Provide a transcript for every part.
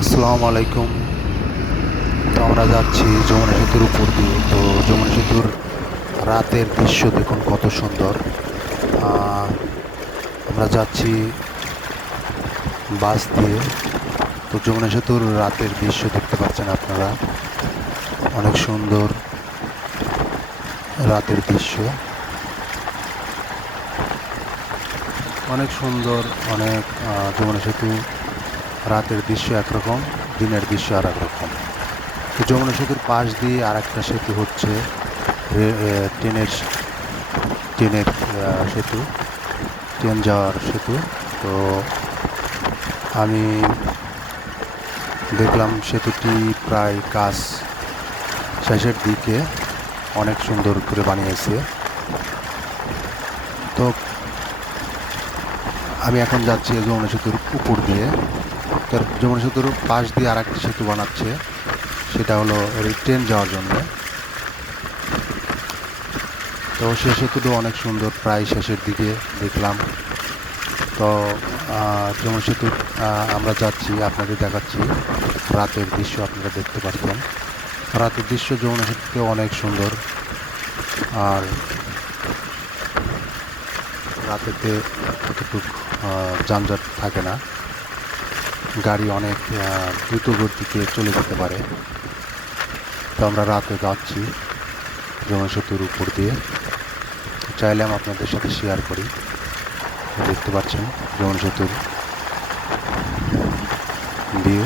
আসসালামু আলাইকুম। তো আমরা যাচ্ছি যমুনা সেতুর উপর দিয়ে। তো যমুনা সেতুর রাতের দৃশ্য দেখুন কত সুন্দর। আমরা যাচ্ছি বাস দিয়ে। তো যমুনা সেতুর রাতের দৃশ্য দেখতে পাচ্ছেন আপনারা। অনেক সুন্দর রাতের দৃশ্য। অনেক সুন্দর, অনেক যমুনা সেতু। রাতের দৃশ্য একরকম, দিনের দৃশ্য আর রকম তো যমুনা সেতুর পাশ দিয়ে আর একটা সেতু হচ্ছে ট্রেনের ট্রেনের সেতু, ট্রেন যাওয়ার সেতু। তো আমি দেখলাম সেতুটি প্রায় কাজ শেষের দিকে অনেক সুন্দর করে বানিয়েছে। তো আমি এখন যাচ্ছি যমুনা সেতুর উপর দিয়ে। তো যমুনা সেতুর পাশ দিয়ে আর একটা সেতু বানাচ্ছে। সেটা হলো ট্রেন যাওয়ার জন্য। তো সে সেতুটা অনেক সুন্দর প্রায় শেষের দিকে দেখলাম। তো যমুনা সেতুর আমরা যাচ্ছি আপনাদের দেখাচ্ছি। রাতের দৃশ্য আপনারা দেখতে পাচ্ছেন। রাতের দৃশ্য যমুনা সেতুতে অনেক সুন্দর। আর রাতেতে অতটুকু আহ, যানজট থাকে না। গাড়ি অনেক দ্রুত গতিতে চলে যেতে পারে। তো আমরা রাতে যাচ্ছি যমুনা সেতুর উপর দিয়ে। চাইলে আমি আপনাদের সাথে শেয়ার করি। দেখতে পাচ্ছেন যমুনা সেতুর ভিউ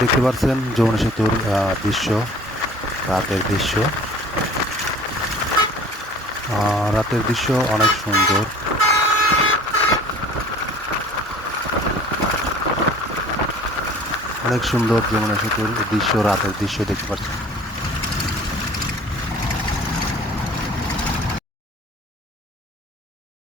দেখতে পাচ্ছেন যমুনা সেতুর দৃশ্য, রাতের দৃশ্য। রাতের দৃশ্য অনেক সুন্দর। অনেক সুন্দর যমুনা সেতুর দৃশ্য, রাতের দৃশ্য দেখতে পাচ্ছেন।